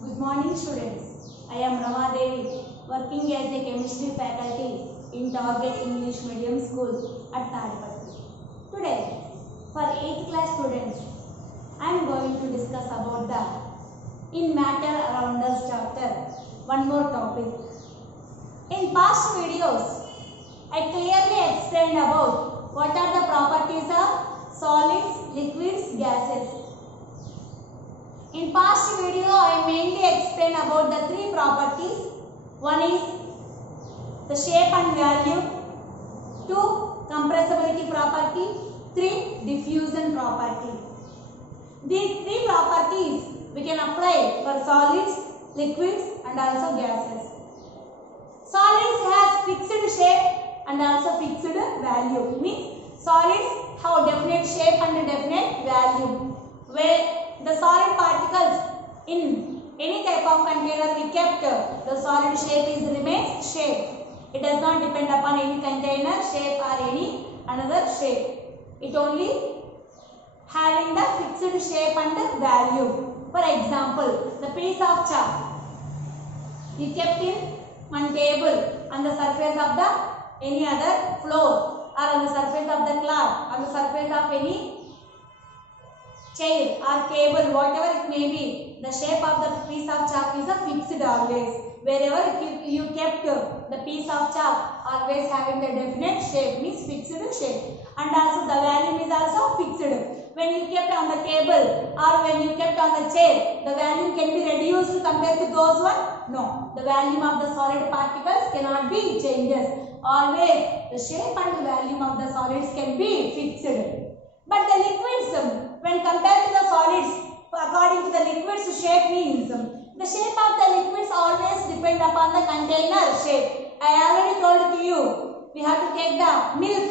Good morning students. I am Rama Devi, working as a chemistry faculty in Target English Medium School at Tadipatri. Today, for 8th class students, I am going to discuss about the In Matter Around Us chapter, one more topic. In past videos, I clearly explained about what are the properties of solids, liquids, gases. In past video, I mainly explained about the three properties. One is the shape and value, 2 compressibility property, 3 diffusion property. These three properties we can apply for solids, liquids and also gases. Solids has fixed shape and also fixed value. Means solids have definite shape and definite value. Where the solid particles in any type of container we kept, the solid shape remains shape. It does not depend upon any container shape or any another shape. It only having the fixed shape and value. For example, the piece of chalk you kept in one table on the surface of the any other floor or on the surface of the cloth, on the surface of any chair or table, whatever it may be, the shape of the piece of chalk is a fixed always. Wherever you kept the piece of chalk, always having the definite shape, means fixed shape. And also the value is also fixed. When you kept on the table or when you kept on the chair, the value can be reduced compared to those one? No. The value of the solid particles cannot be changes. Always the shape and the value of the solids can be fixed. But the liquids, when compared to the solids, according to the liquid's shape means, the shape of the liquids always depend upon the container shape. I already told to you, we have to take the milk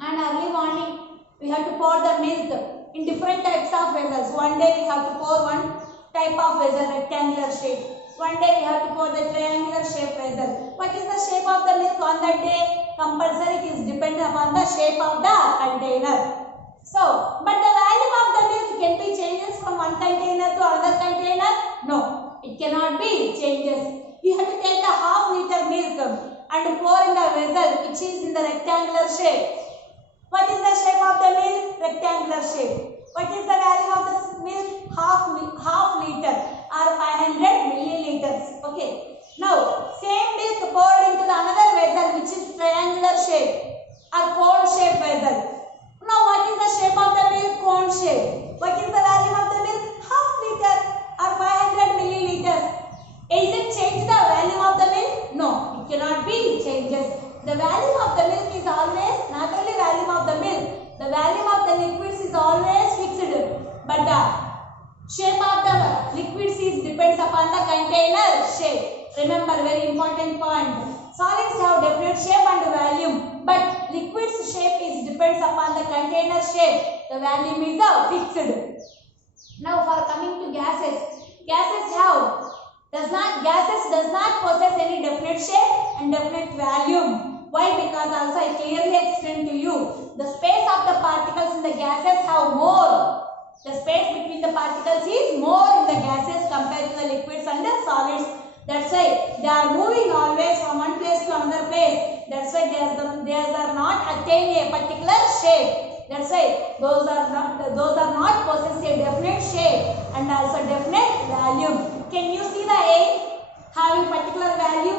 and early morning we have to pour the milk in different types of vessels. One day we have to pour one type of vessel, rectangular shape. One day we have to pour the triangular shape vessel. What is the shape of the milk on that day? Compulsory it is dependent upon the shape of the container. So, but the value of the milk can be changes from one container to another container? No, it cannot be changes. You have to take a half liter milk and pour in the vessel which is in the rectangular shape. What is the shape of the milk? Rectangular shape. What is the value of the milk? Half liter or 500 milliliters. Okay. Now, same milk poured into the another vessel which is triangular shape or cone shape vessel. Now, what is the shape of the milk? Cone shape. What is the value of the milk? Half liter or 500 milliliters. Is it change the value of the milk? No, it cannot be changes. The value of the milk is always, not only value of the milk, the value of the liquids is always fixed. But the shape of the liquids depends upon the container shape. Remember, very important point. Solids have definite shape and value, but liquids shape depends upon the container shape. The value is fixed. Now, for coming to gases, gases does not possess any definite shape and definite value. Why? Because also I clearly explained to you, the space of the particles in the gases have more. The space between the particles is more in the gases compared to the liquids and the solids. That's why they are moving always from one place to another place. That's why they are not attain a particular shape. That's why those are not possess a definite shape and also definite value. Can you see the air having particular value?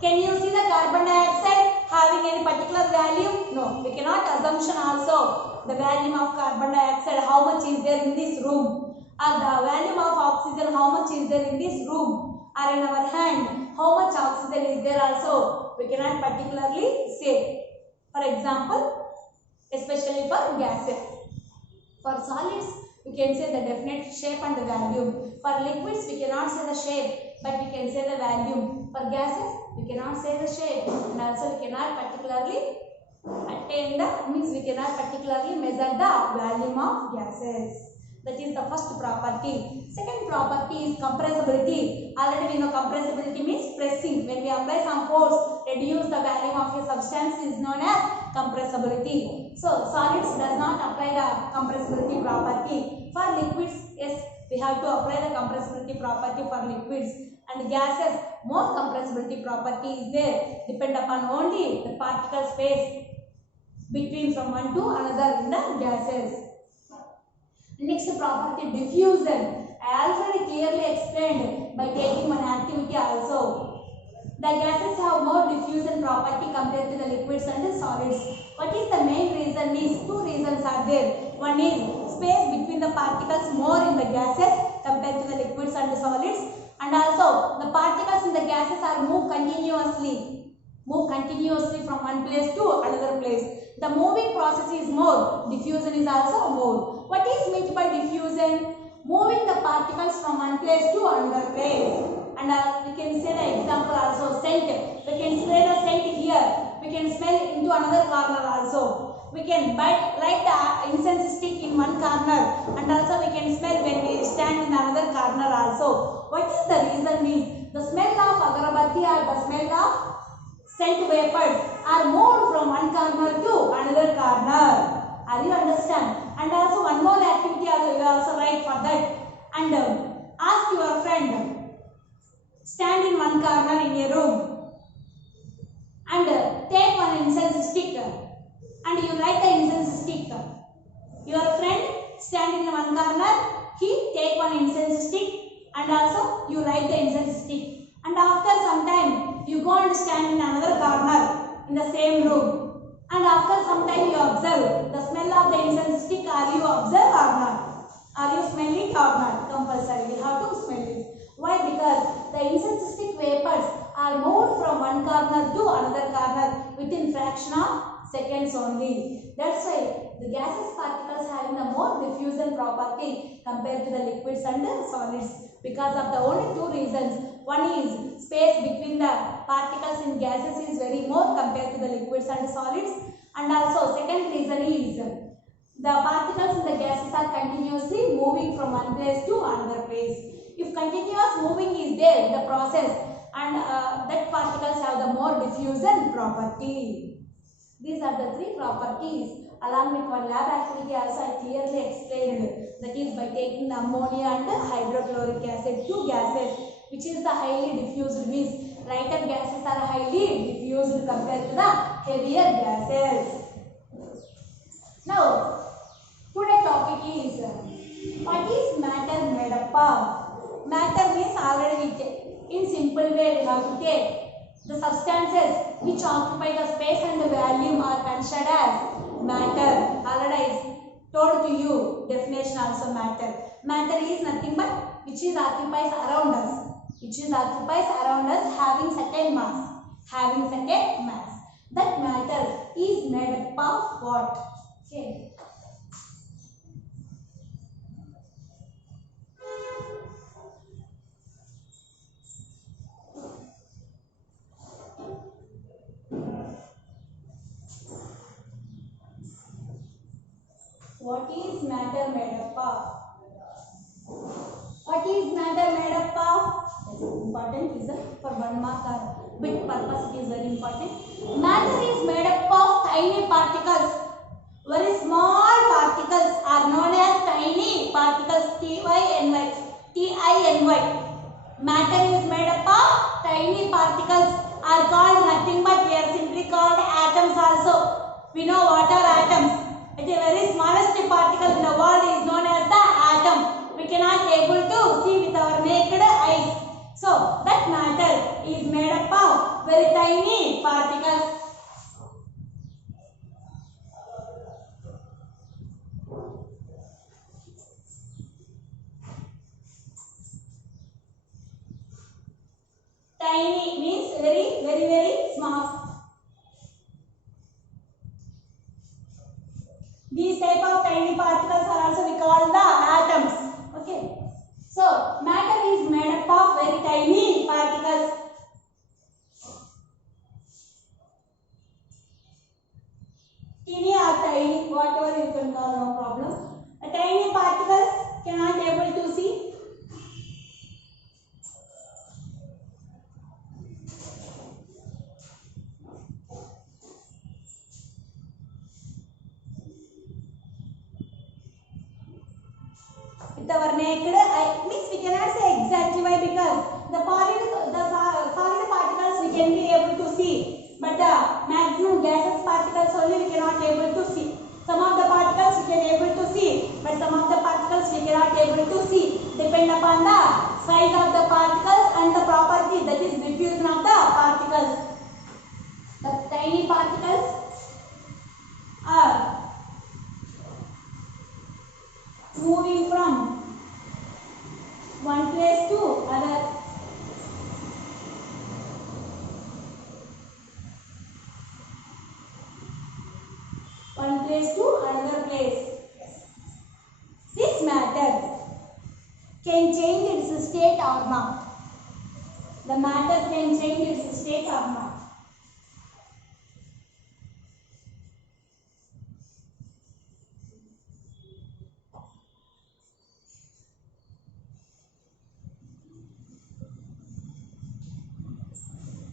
Can you see the carbon dioxide having any particular value? No. We cannot assumption also the value of carbon dioxide, how much is there in this room, or the value of oxygen, how much is there in this room, or in our hand, how much oxygen is there also. We cannot particularly say. For example, especially for gases. For solids, we can say the definite shape and the value. For liquids, we cannot say the shape, but we can say the value. For gases, we cannot say the shape, and also we cannot particularly attain we cannot particularly measure the volume of gases. That is the first property. Second property is compressibility. Already we know compressibility means pressing. When we apply some force, reduce the volume of a substance is known as compressibility. So solids does not apply the compressibility property. For liquids, yes, We have to apply the compressibility property for liquids and gases. More compressibility property is there. Depend upon only the particle space between from one to another in the gases. Next property, diffusion. I already clearly explained by taking one activity also. The gases have more diffusion property compared to the liquids and the solids. What is the main reason? Is two reasons are there. One is space between the particles more in the gases compared to the liquids and the solids, and also the particles in the gases are move continuously from one place to another place. The moving process is more, diffusion is also more. What is meant by diffusion? Moving the particles from one place to another place. And we can say the example also, scent. We can spray the scent here. We can smell into another corner also. We can light the incense stick in one corner, and also we can smell when we stand in another corner also. What is the reason is the smell of agarbatti or the smell of scent vapors are moved from one corner to another corner. Are you understand? And also one more activity also you also write for that. And ask your friend. Stand in one corner in a room and take one incense stick and you light the incense stick. Your friend stand in one corner, he take one incense stick and also you light the incense stick. And after some time you go and stand in another corner in the same room. And after some time you observe the smell of the incense stick. Are you observe or not? Are you smell it or not? Compulsory you have to smell it. Why? Because the incense stick vapors are moved from one corner to another corner within fraction of seconds only. That's why the gaseous particles having the more diffusion property compared to the liquids and the solids, because of the only two reasons. One is space between the particles in gases is very more compared to the liquids and solids, and also second reason is the particles in the gases are continuously moving from one place to another place. If continuous moving is there in the process, and that particles have the more diffusion property. These are the three properties. Along with one lab activity also I clearly explained, that is by taking the ammonia and the hydrochloric acid, two gases which is the highly diffused, means lighter gases are highly diffused compared to the heavier gases. Now today's topic is what is matter made up of? Matter means already in simple way we have to take the substances which occupy the space and the volume are considered as matter. Already I told to you definition also matter. Matter is nothing but which is occupies around us. Which is occupies around us having certain mass. Having certain mass. That matter is made up of what? Okay. What is matter made up of? What is matter made up of? Yes, important is for 1 mark or bit purpose it is very important. Matter is made up of tiny particles. Very small particles are known as tiny particles. T-I-N-Y. Matter is made up of tiny particles are called nothing but we are simply called atoms also. We know what are atoms. The very smallest particle in the world is known as the atom. We cannot able to see with our naked eyes. So that matter is made up of very tiny particles. Tiny means very small. These type of tiny particles are also we call the atoms. Okay. So matter is made up of very tiny particles. Teeny or tiny, whatever you can call, no problem. A tiny particles cannot able to see. With our naked eye, means we cannot say exactly why, because the solid particles we can be able to see, but the maximum gaseous particles only we cannot able to see. Some of the particles we can able to see, but some of the particles we cannot able to see. Depend upon the size of the particles and the property, that is diffusion of the particles. The tiny particles are moving from one place to other. One place to another place. This matter can change its state or not. The matter can change its state or not.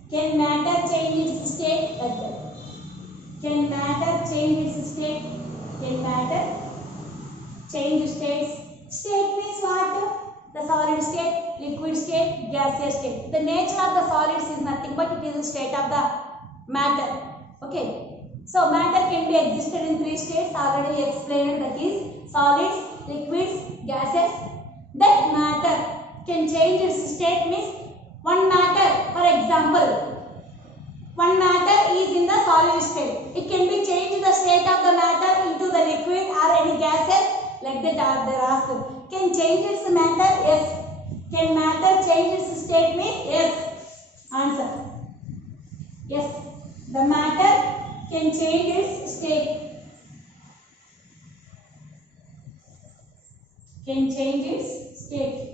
Can matter change its state? Like that. Can matter change its state? Can matter change states? State means what? The solid state, liquid state, gaseous state. The nature of the solids is nothing but it is the state of the matter. Okay. So matter can be existed in three states already explained, that is solids, liquids, gases. That matter can change its state means one matter, for example, one matter is in the solid state. It can be changed the state of the matter into the liquid or any gases, like that they are asked. Can change its matter? Yes. Can matter change its state means? Yes. Answer. Yes. The matter can change its state. Can change its state.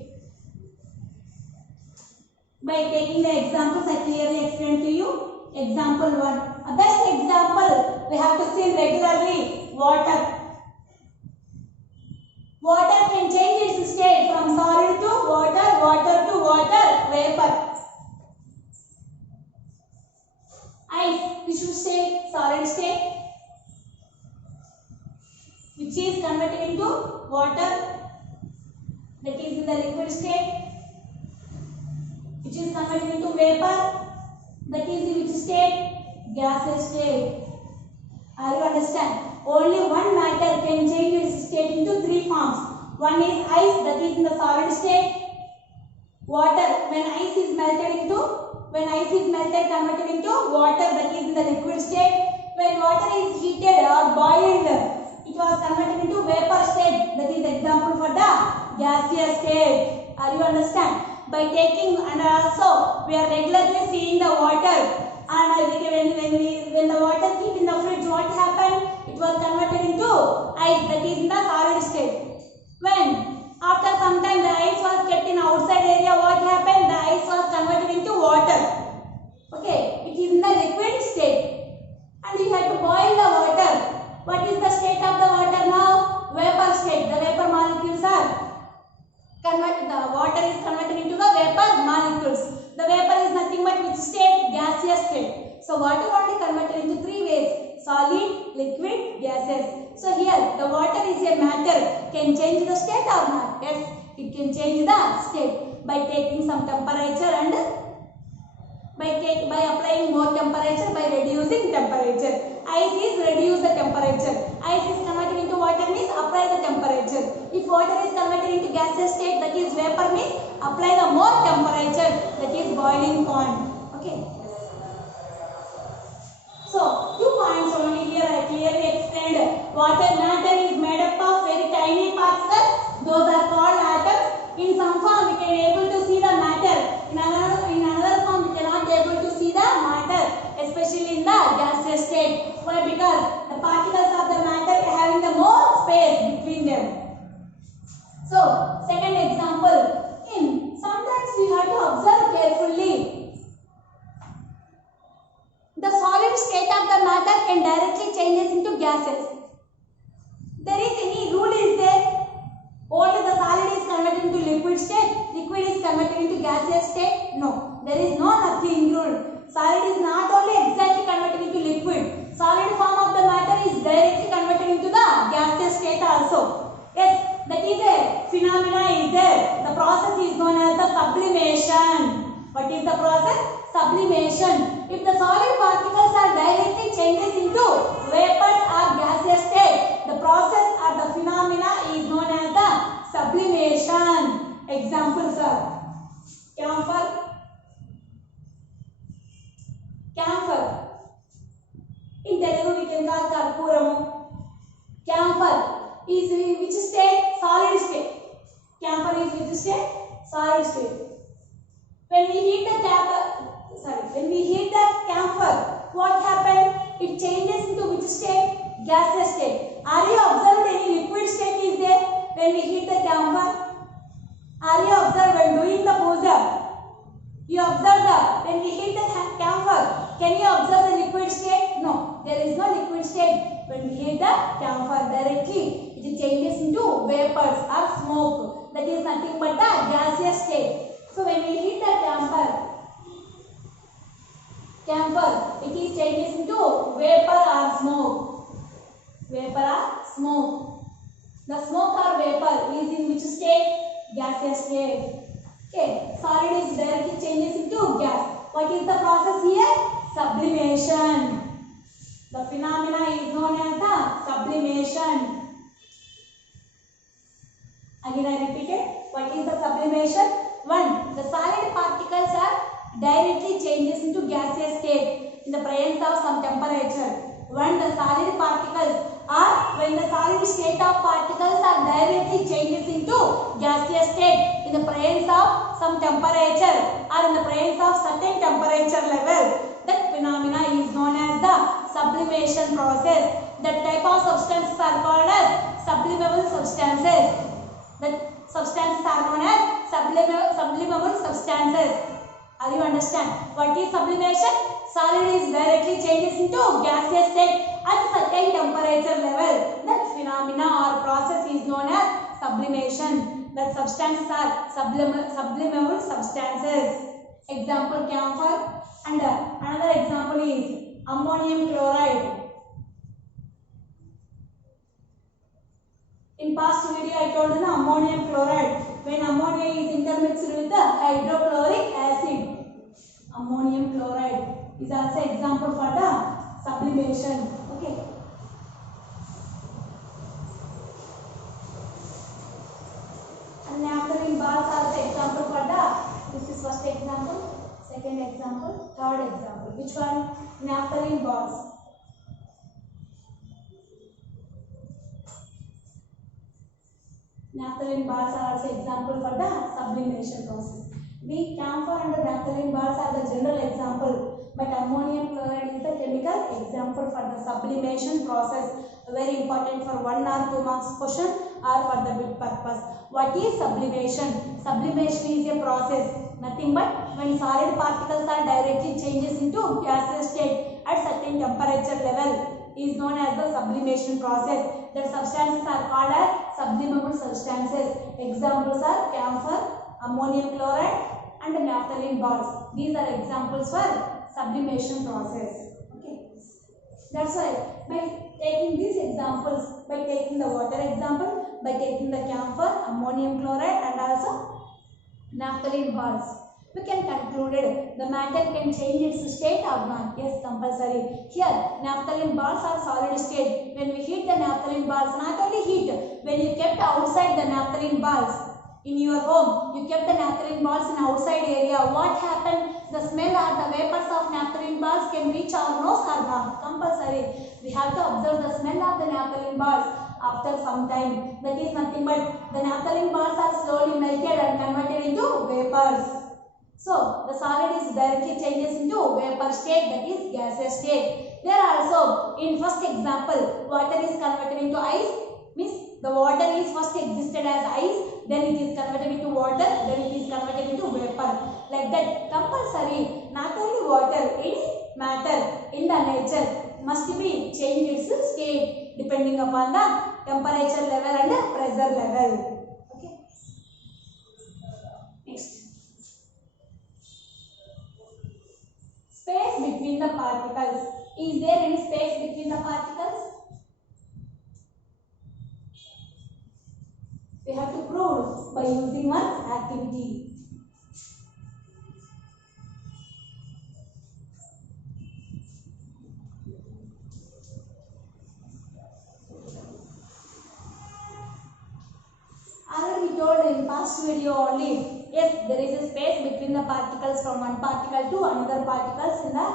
By taking the examples I clearly explained to you. Example 1. A best example we have to see regularly. Water. Water can change its state from solid to water, water to water, vapor. Ice, which should say solid state, which is converted into water, that is in the liquid state, which is converted into vapor, that is in which state? Gaseous state. Are you understand? Only one matter can change its state into three forms. One is ice, that is in the solid state. Water, when ice is melted, converted into water, that is in the liquid state. When water is heated or boiled, it was converted into vapor state. That is the example for the gaseous state. Are you understand? By taking, and also we are regularly seeing the water, and when the water keep in the fridge, what happened? It was converted into ice, that is in the solid state. When after some time the ice was kept in outside area, what happened? The ice was converted into water. Okay, it is in the liquid state, and you have to boil the water. What is the state of the water now? Vapor state. The vapor molecules are converted. The water is converted into the vapor molecules. The vapor is nothing but which state? Gaseous state. So water only converted into three ways: solid, liquid, gases. So here the water is a matter. Can change the state or not? Yes, it can change the state by taking some temperature and by applying more temperature, by reducing temperature. Ice is reduce the temperature. Ice is converted into water means apply the temperature. If water is converted into gaseous state, that is vapor, means apply the more temperature, that is boiling point. Okay. So 2 points only here I clearly explained. Water matter is made up of very tiny particles. Those are called atoms. In some form we can able to see the matter. In another form we cannot able to see the matter, especially in the gaseous state. Why? Because the particles of the matter are having the more space between them. So second example, sometimes we have to observe carefully. The solid state of the matter can directly changes into gases. There is any rule is there? Only the solid is converted into liquid state, liquid is converted into gaseous state? No, there is nothing rule. Solid is not only exactly converted into liquid. Solid form of the matter is directly converted into the gaseous state also. Yes, that is a phenomenon. The process is known as the sublimation. What is the process? Sublimation. If the solid particles are directly changes into vapors or gaseous state, the process or the phenomena is known as the sublimation. Examples are camphor. Camphor. In Telugu we can call karpuramu. Camphor is in which state? Solid state. Camphor is which state? Solid state. When we heat the camphor, what happened? It changes into which state? Gaseous state. Are you observed any liquid state is there when we heat the camphor? Are you observed when doing the puja? You observe that when we heat the camphor, can you observe the liquid state? No, there is no liquid state. When we heat the camphor directly, it changes into vapors or smoke. That is nothing but the gaseous state. So when we heat the camphor, it is changes into vapor or smoke. Vapor or smoke. The smoke or vapor is in which state? Gaseous state. Okay, solid is directly changes into gas. What is the process here? Sublimation. The phenomena is known as the sublimation. Again I repeat it. What is the sublimation? 1. The solid particles are directly changes into gaseous state in the presence of some temperature. 1. The solid particles are when the solid state of particles are directly changes into gaseous state in the presence of some temperature or in the presence of certain temperature level. That phenomena is known as the sublimation process. That type of substances are called as sublimable substances. That substances are known as sublimable substances. Are you understand? What is sublimation? Solid is directly changes into gaseous state at a certain temperature level. That phenomena or process is known as sublimation. That substances are sublimable substances. Example camphor, and another example is ammonium chloride. In past video I told you the ammonium chloride. When ammonia is intermixed with the hydrochloric acid. Ammonium chloride is also example for the sublimation. Okay. And naphthalene balls are also example for the. This is first example, second example, third example. Which one? Naphthalene balls. Naphthalene balls are also example for the sublimation process. The camphor and the naphthalene balls are the general example, but ammonium chloride is the chemical example for the sublimation process. Very important for 1 or 2 marks question or for the bit purpose. What is sublimation? Sublimation is a process, nothing but when solid particles are directly changes into gaseous state at certain temperature level is known as the sublimation process. The substances are called as sublimable substances. Examples are camphor, ammonium chloride and naphthalene balls. These are examples for sublimation process. Okay. That's why by taking these examples, by taking the water example, by taking the camphor, ammonium chloride and also naphthalene balls, we can conclude the matter can change its state or not. Yes, compulsory. Here, naphthalene balls are solid state. When we heat the naphthalene balls, not only heat, when you kept outside the naphthalene balls in your home, you kept the naphthalene balls in outside area. What happened? The smell or the vapors of naphthalene balls can reach our nose or not. Compulsory. We have to observe the smell of the naphthalene balls after some time. That is nothing but the naphthalene balls are slowly melted and converted into vapors. So, the solid is directly changes into vapor state, that is gaseous state. There also, in first example, water is converted into ice, means the water is first existed as ice, then it is converted into water, then it is converted into vapor. Like that, compulsory, not only water, any matter in the nature must be changed its state depending upon the temperature level and the pressure level. Okay. Next. Space between the particles. Is there any space between the particles? We have to prove by using one activity. Already we told in past video only, yes, there is a space between the particles from one particle to another particles in the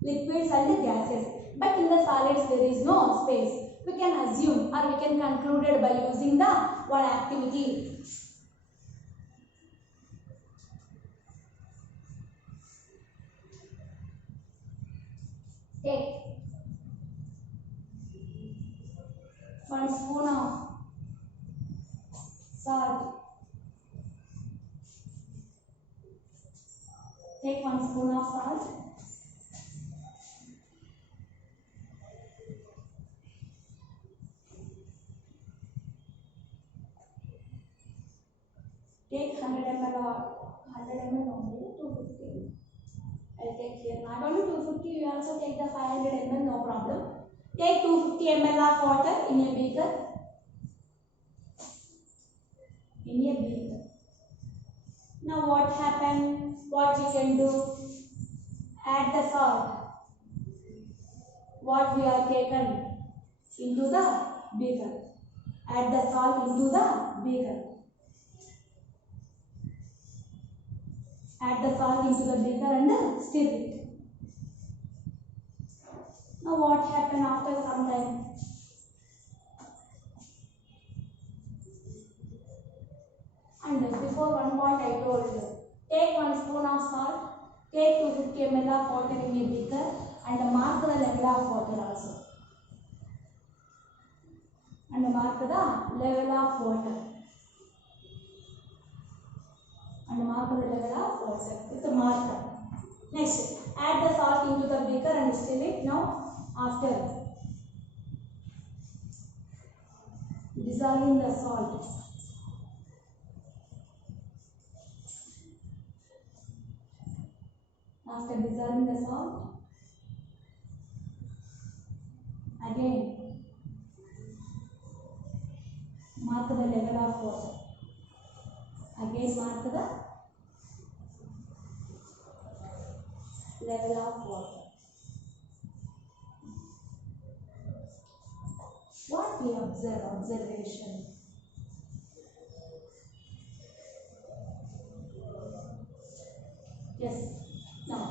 liquids and the gases. But in the solids there is no space. We can assume or we can conclude it by using the one activity. Take 1 spoon of salt. Take 1 spoon of salt. Take 100 ml or 100 ml only, 250. I'll take here not only 250, you also take the 500 ml, no problem. Take 250 ml of water in a beaker. Now what happened? What we can do? Add the salt. What we have taken into the beaker. Add the salt into the beaker. Add the salt into the beaker and stir it. Now what happened after some time? And before one point I told, take 1 spoon of salt, take 250 ml of water in a beaker and mark the level of water also. And mark the level of water. And mark the level of water with a marker. Next, add the salt into the beaker and stir it. Now, after dissolving the salt, again mark the level of water. Again mark the level of water. What we observe? Observation. Yes. Now,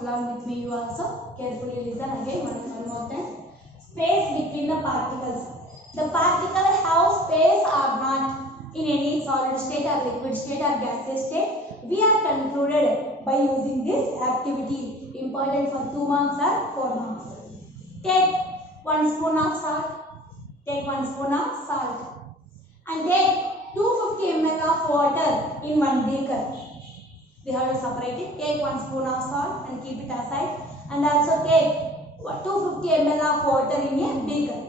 along with me you also carefully listen again one more time. Space between the particles. The particles have space or not in any solid state or liquid state or gaseous state. We are concluded by using this activity. Important for 2 marks or 4 marks. Take 1 spoon of salt. Take 1 spoon of salt. And take 250 ml of water in 1 beaker. We have to separate it. Take 1 spoon of salt and keep it aside. And also take 250 ml of water in a beaker.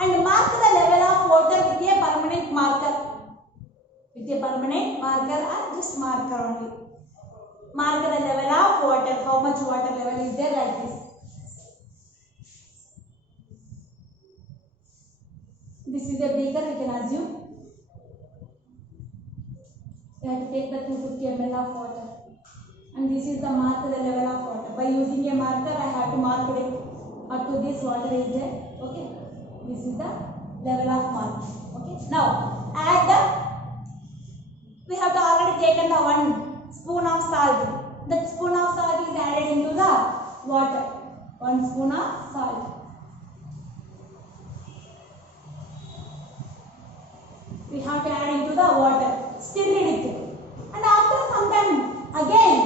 And mark the level of water with a permanent marker. With a permanent marker or just marker only. Mark the level of water. How much water level is there like this. This is a beaker, we can assume. You have to take the 250 ml of water. And this is the mark the level of water. By using a marker, I have to mark it up to this water is there. Okay. This is the level of mark. Okay. Now, we have to already taken the 1 spoon of salt. That spoon of salt is added into the water. 1 spoon of salt. We have to add into the water. Stir it. And after some time, again,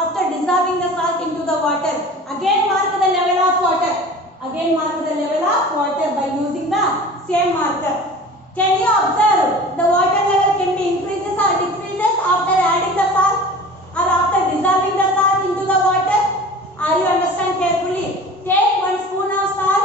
after dissolving the salt into the water, again mark the level of water. Again mark the level of water by using the same marker. Can you observe the water level can be increases or decreases after adding the salt or after dissolving the salt into the water? Are you understand carefully? Take 1 spoon of salt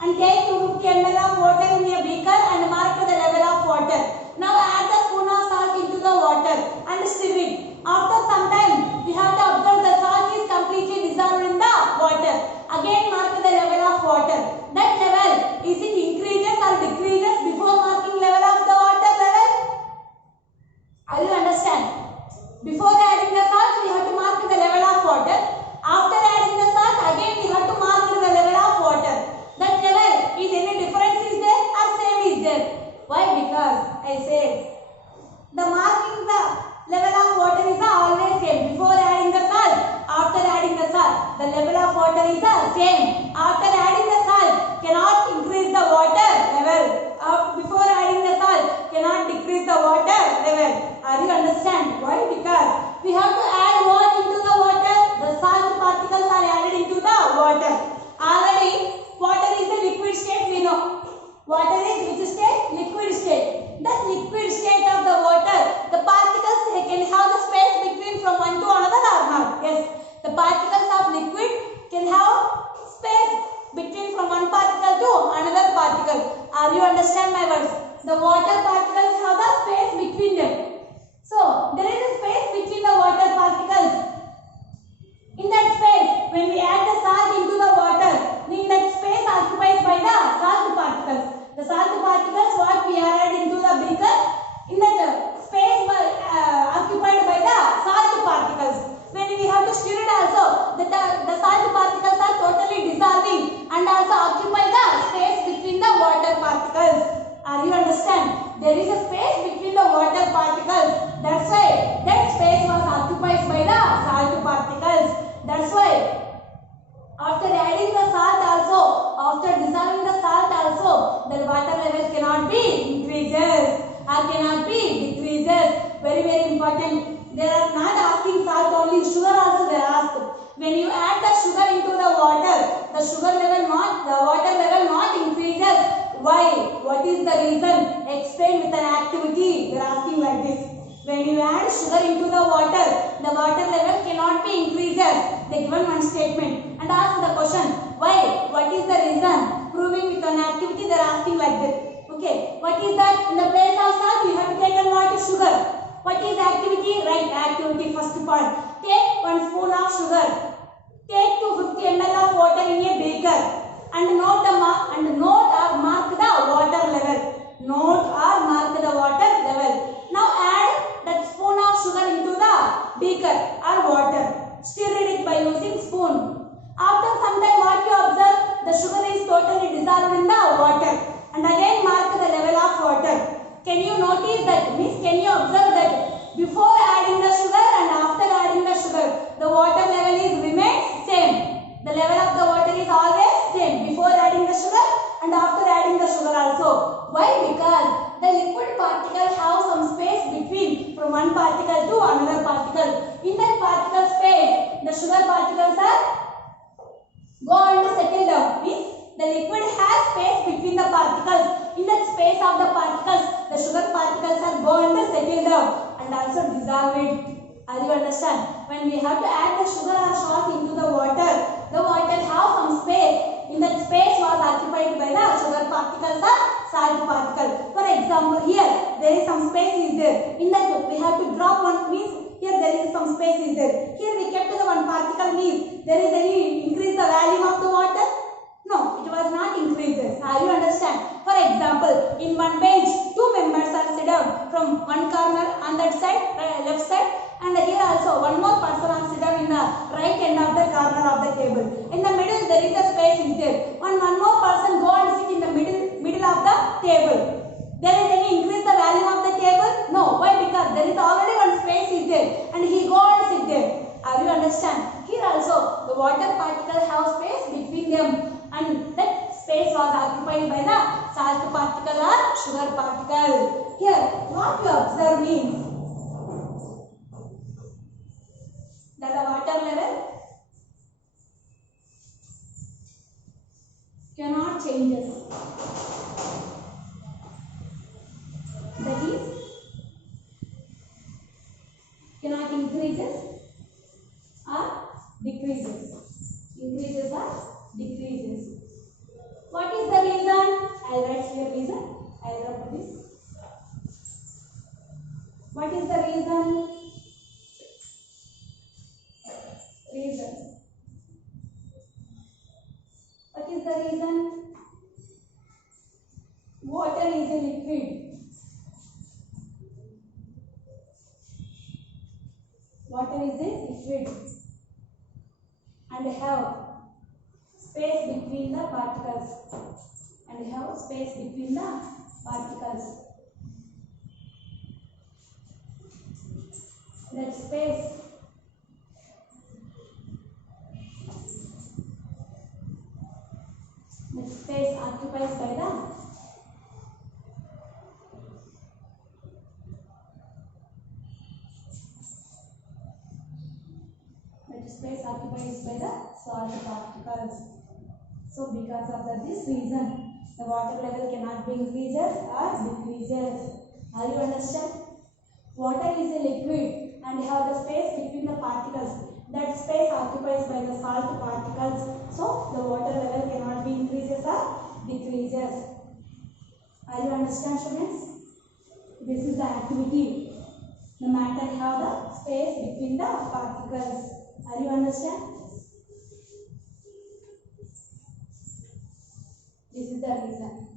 and take 250 ml of water in a beaker and mark the level of water. Now add the spoon of salt into the water and stir it. After some time, we have to observe the salt is completely dissolved in the water. Again mark the level of water. That level, is it increases or decreases before marking level of the water? I said the marking the level of water is always same. Before adding the salt, after adding the salt, the level of water is the same. After adding the salt, cannot increase the water level. Before adding the salt, cannot decrease the water level. Are you understand? Why? Because we have to add what into the water? The salt particles are added into the water. Already, water is a liquid state, we know. Water is which state? Liquid state. The liquid state of the water, the particles can have the space between from one to another or not? Yes. The particles of liquid can have space between from one particle to another particle. Are you understand my words? The water particles have the space between them. So, there is a space between the water particles. In that space, when we add the salt into the water, in that space occupied by the salt particles. The salt particles what we add into the beaker, in that space occupied by the salt particles. When we have to stir it also, the salt particles are totally dissolving and also occupy the space between the water particles. Are you understand? There is a space between the water particles. That's why that space was occupied by the salt particles. That's why after adding the salt also, after dissolving the salt also, the water level cannot be increases or cannot be decreases. Very, very important. They are not asking salt only, sugar also they ask. When you add the sugar into the water, the water level not increases. Why? What is the reason? Explain with an activity. They are asking like this. When you add sugar into the water level cannot be increases. They given one statement and ask the question. Why? What is the reason? Proving with an activity. They are asking like this. Okay. What is that? In the place of salt, you have to take a lot of sugar. What is activity? Right. Activity. First point. Take 1 spoon of sugar. Take 250 ml of water in a beaker and note or mark the water level. Note or mark the water level. Now add that spoon of sugar into the beaker or water. Stir it by using spoon. After some time what you observe? The sugar is totally dissolved in the water. And again mark the level of water. Can you notice that? Means can you observe that before adding the sugar and after adding the sugar, the water level is remains same. The level of the water is always same before adding the sugar and after adding the sugar also. Why? Because the liquid particle have some space between from one particle to another particle. In that particle space, the sugar particles are go on to settle down. Means the liquid has space between the particles. In that space of the particles, the sugar particles are go on to settle down and also dissolve it. Are you understand? When we have to add the sugar or salt into the water have some space. In that space was occupied by the sugar particles or salt particle. For example, here there is some space is there. In that we have to drop one, means here there is some space is there. Here we kept the one particle, means there is any increase the volume of the water? No, it was not increases. Are you understand? For example, in one bench, 2 members are sit down from one corner on that side, left side, and here also one more person are sit down in the right end of the corner of the table. In the middle there is a space is there. One more person go and sit in the middle of the table. There is any increase the volume of the table? No. Why? Because there is already one space is there and he go and sit there. Are you understand? Here also the water particle have space between them and that space was occupied by the salt particle or sugar particle. Here what you observe means that the water level cannot change. That is cannot increases or decreases. Increases or decreases. What is the reason? I'll write here reason. I'll write this. What is the reason? Reason. What is the reason? Water is a liquid. Water is a liquid and have space between the particles. that space occupied by the salt particles. So because of this reason, the water level cannot be increases or decreases. Are you understand? Water is a liquid and have the space between the particles. That space occupied by the salt particles. So the water level cannot be increases or decreases. Are you understand, students? This is the activity. The matter have the space between the particles. Are you understand? This is the reason.